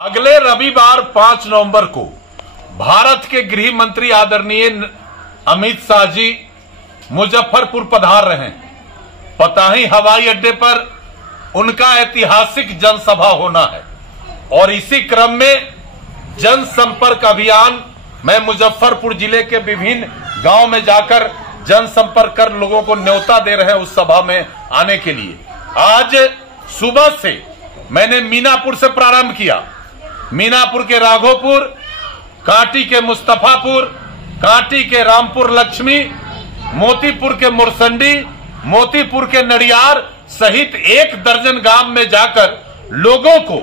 अगले रविवार 5 नवंबर को भारत के गृह मंत्री आदरणीय अमित शाह जी मुजफ्फरपुर पधार रहे हैं। पताही हवाई अड्डे पर उनका ऐतिहासिक जनसभा होना है और इसी क्रम में जनसंपर्क अभियान में मुजफ्फरपुर जिले के विभिन्न गांव में जाकर जनसंपर्क कर लोगों को न्योता दे रहे हैं उस सभा में आने के लिए। आज सुबह से मैंने मीनापुर से प्रारंभ किया। मीनापुर के राघोपुर, कांटी के मुस्तफापुर, कांटी के रामपुर लक्ष्मी, मोतीपुर के मुरसंडी, मोतीपुर के नड़ियार सहित 1 दर्जन गांव में जाकर लोगों को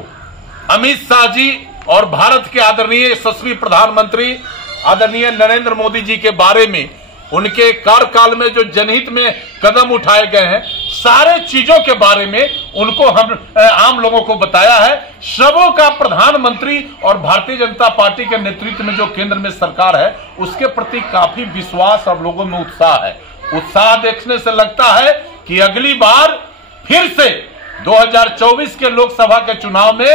अमित शाह जी और भारत के आदरणीय यशस्वी प्रधानमंत्री आदरणीय नरेंद्र मोदी जी के बारे में, उनके कार्यकाल में जो जनहित में कदम उठाए गए हैं, सारे चीजों के बारे में उनको हम आम लोगों को बताया है। सबों का प्रधानमंत्री और भारतीय जनता पार्टी के नेतृत्व में जो केंद्र में सरकार है उसके प्रति काफी विश्वास और लोगों में उत्साह है। उत्साह देखने से लगता है कि अगली बार फिर से 2024 के लोकसभा के चुनाव में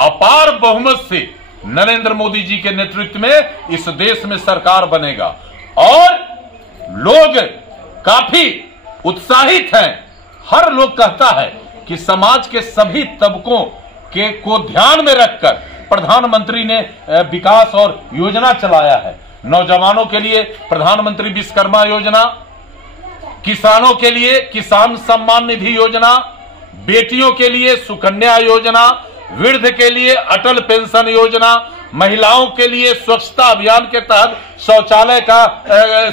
अपार बहुमत से नरेंद्र मोदी जी के नेतृत्व में इस देश में सरकार बनेगा और लोग काफी उत्साहित हैं। हर लोग कहता है कि समाज के सभी तबकों के को ध्यान में रखकर प्रधानमंत्री ने विकास और योजना चलाया है। नौजवानों के लिए प्रधानमंत्री विश्वकर्मा योजना, किसानों के लिए किसान सम्मान निधि योजना, बेटियों के लिए सुकन्या योजना, वृद्ध के लिए अटल पेंशन योजना, महिलाओं के लिए स्वच्छता अभियान के तहत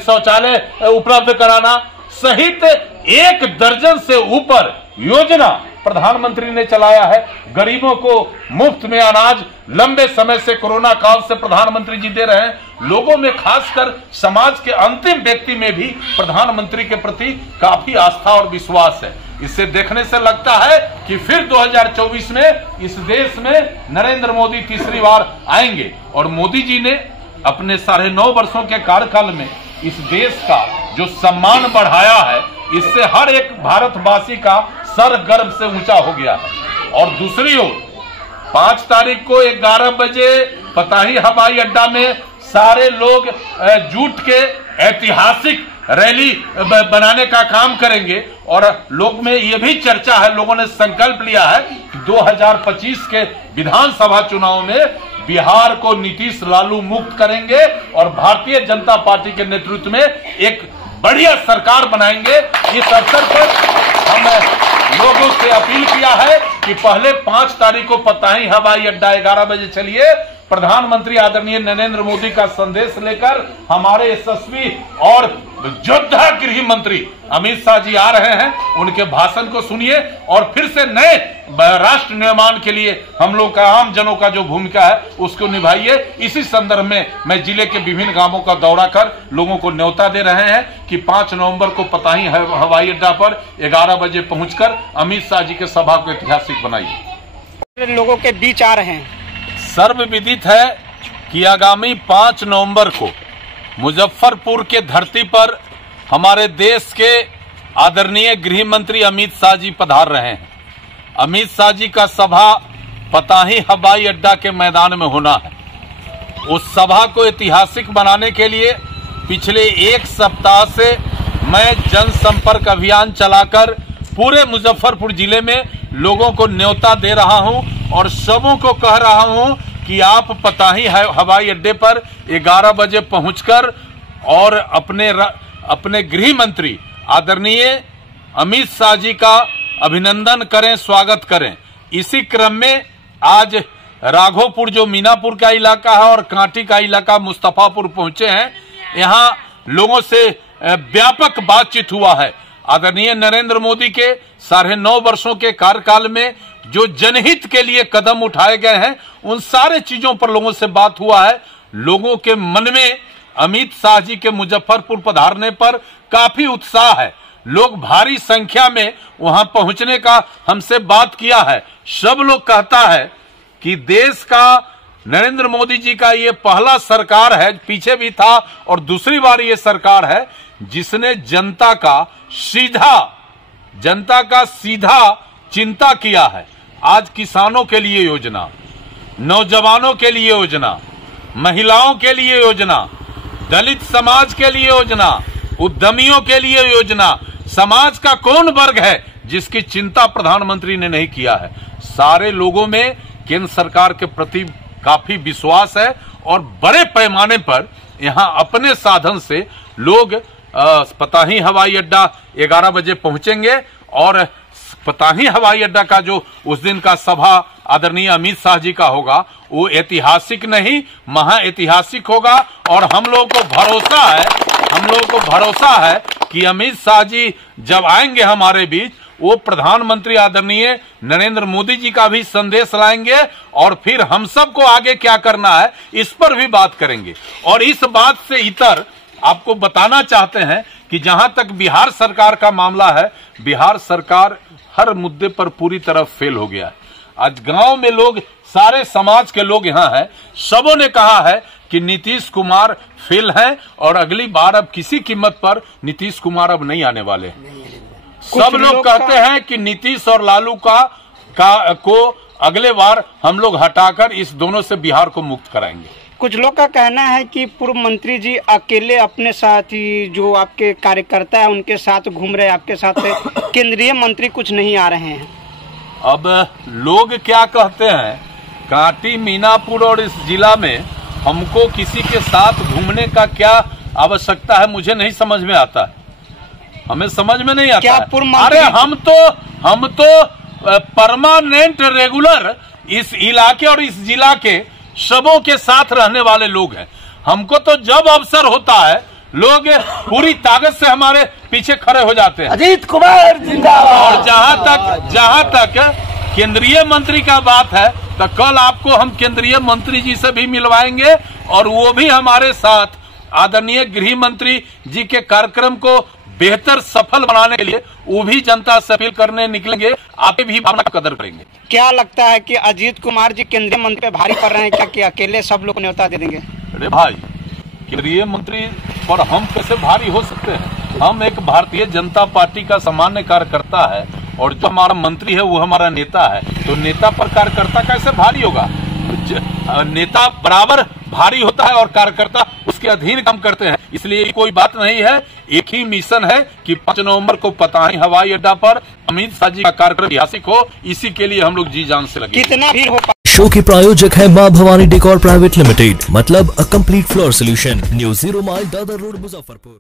शौचालय उपलब्ध कराना सहित 1 दर्जन से ऊपर योजना प्रधानमंत्री ने चलाया है। गरीबों को मुफ्त में अनाज लंबे समय से कोरोना काल से प्रधानमंत्री जी दे रहे हैं। लोगों में खासकर समाज के अंतिम व्यक्ति में भी प्रधानमंत्री के प्रति काफी आस्था और विश्वास है। इससे देखने से लगता है कि फिर 2024 में इस देश में नरेंद्र मोदी तीसरी बार आएंगे और मोदी जी ने अपने 9.5 वर्षों के कार्यकाल में इस देश का जो सम्मान बढ़ाया है, इससे हर एक भारतवासी का सर गर्व से ऊंचा हो गया है। और दूसरी ओर 5 तारीख को 11 बजे पताही हवाई अड्डा में सारे लोग जुट के ऐतिहासिक रैली बनाने का काम करेंगे और लोग में यह भी चर्चा है, लोगों ने संकल्प लिया है कि 2025 के विधानसभा चुनाव में बिहार को नीतीश लालू मुक्त करेंगे और भारतीय जनता पार्टी के नेतृत्व में एक बढ़िया सरकार बनाएंगे। इस अवसर पर हम लोगों से अपील किया है कि पहले 5 तारीख को पताही हवाई अड्डा 11 बजे चलिए। प्रधानमंत्री आदरणीय नरेंद्र मोदी का संदेश लेकर हमारे यशस्वी और योद्धा गृह मंत्री अमित शाह जी आ रहे हैं। उनके भाषण को सुनिए और फिर से नए राष्ट्र निर्माण के लिए हम लोग का, आम जनों का जो भूमिका है उसको निभाइए। इसी संदर्भ में मैं जिले के विभिन्न गांवों का दौरा कर लोगों को न्योता दे रहे हैं कि 5 नवंबर को पताही हवाई अड्डा पर 11 बजे पहुंचकर अमित शाह जी के सभा को ऐतिहासिक बनाइए। लोगों के बीच आ रहे हैं। सर्वविदित है कि आगामी 5 नवंबर को मुजफ्फरपुर के धरती पर हमारे देश के आदरणीय गृह मंत्री अमित शाह जी पधार रहे हैं। अमित शाह जी का सभा पताही हवाई अड्डा के मैदान में होना है। उस सभा को ऐतिहासिक बनाने के लिए पिछले 1 सप्ताह से मैं जनसंपर्क अभियान चलाकर पूरे मुजफ्फरपुर जिले में लोगों को न्योता दे रहा हूं और सबों को कह रहा हूं कि आप पताही हवाई अड्डे पर 11 बजे पहुंचकर और अपने गृह मंत्री आदरणीय अमित शाह जी का अभिनंदन करें, स्वागत करें। इसी क्रम में आज राघोपुर जो मीनापुर का इलाका है और कांटी का इलाका मुस्तफापुर पहुंचे हैं। यहां लोगों से व्यापक बातचीत हुआ है। आदरणीय नरेंद्र मोदी के 9.5 वर्षों के कार्यकाल में जो जनहित के लिए कदम उठाए गए हैं उन सारे चीजों पर लोगों से बात हुआ है। लोगों के मन में अमित शाह जी के मुजफ्फरपुर पधारने पर काफी उत्साह है। लोग भारी संख्या में वहां पहुंचने का हमसे बात किया है। सब लोग कहता है कि देश का नरेंद्र मोदी जी का ये पहला सरकार है, पीछे भी था और दूसरी बार ये सरकार है जिसने जनता का सीधा चिंता किया है। आज किसानों के लिए योजना, नौजवानों के लिए योजना, महिलाओं के लिए योजना, दलित समाज के लिए योजना, उद्यमियों के लिए योजना। समाज का कौन वर्ग है जिसकी चिंता प्रधानमंत्री ने नहीं किया है? सारे लोगों में केंद्र सरकार के प्रति काफी विश्वास है और बड़े पैमाने पर यहां अपने साधन से लोग पताही हवाई अड्डा 11 बजे पहुंचेंगे और पताही हवाई अड्डा का जो उस दिन का सभा आदरणीय अमित शाह जी का होगा वो ऐतिहासिक नहीं महाऐतिहासिक होगा। और हम लोगों को भरोसा है कि अमित शाह जी जब आएंगे हमारे बीच वो प्रधानमंत्री आदरणीय नरेंद्र मोदी जी का भी संदेश लाएंगे और फिर हम सबको आगे क्या करना है इस पर भी बात करेंगे। और इस बात से इतर आपको बताना चाहते हैं कि जहां तक बिहार सरकार का मामला है, बिहार सरकार हर मुद्दे पर पूरी तरह फेल हो गया है। आज गांव में लोग, सारे समाज के लोग यहाँ हैं, सबों ने कहा है कि नीतीश कुमार फेल हैं और अगली बार अब किसी कीमत पर नीतीश कुमार अब नहीं आने वाले। सब लोग कहते हैं कि नीतीश और लालू को अगले बार हम लोग हटाकर इस दोनों से बिहार को मुक्त कराएंगे। कुछ लोग का कहना है कि पूर्व मंत्री जी अकेले अपने साथ ही जो आपके कार्यकर्ता है उनके साथ घूम रहे, आपके साथ केंद्रीय मंत्री कुछ नहीं आ रहे हैं। अब लोग क्या कहते हैं, कांटी मीनापुर और इस जिला में हमको किसी के साथ घूमने का क्या आवश्यकता है, मुझे नहीं समझ में आता है, हमें समझ में नहीं आता। क्या अरे हम तो परमानेंट रेगुलर इस इलाके और इस जिला के सबों के साथ रहने वाले लोग हैं। हमको तो जब अवसर होता है लोग पूरी ताकत से हमारे पीछे खड़े हो जाते हैं। अजीत कुमार जिंदाबाद। और जहां तक केंद्रीय मंत्री का बात है तो कल आपको हम केंद्रीय मंत्री जी से भी मिलवाएंगे और वो भी हमारे साथ आदरणीय गृह मंत्री जी के कार्यक्रम को बेहतर सफल बनाने के लिए वो भी जनता से अपील करने निकलेंगे, आप भी भावना कदर करेंगे। क्या लगता है कि अजीत कुमार जी केंद्रीय मंत्री पे भारी पड़ रहे हैं क्या, कि अकेले सब लोग न्योता दे देंगे? अरे भाई, केंद्रीय मंत्री पर हम कैसे भारी हो सकते हैं? हम एक भारतीय जनता पार्टी का सामान्य कार्यकर्ता है और जो हमारा मंत्री है वो हमारा नेता है, तो नेता पर कार्यकर्ता कैसे भारी होगा? नेता बराबर भारी होता है और कार्यकर्ता उसके अधीन काम करते हैं। इसलिए कोई बात नहीं है, एक ही मिशन है कि 5 नवंबर को पताही हवाई अड्डा पर अमित शाह जी का कार्यक्रम ऐतिहासिक हो, इसी के लिए हम लोग जी जान से लगे। कितना भीड़ हो? शो के प्रायोजक है मां भवानी डेकोर प्राइवेट लिमिटेड, मतलब a complete floor solution, new 0 mile Dadar road, Muzaffarpur.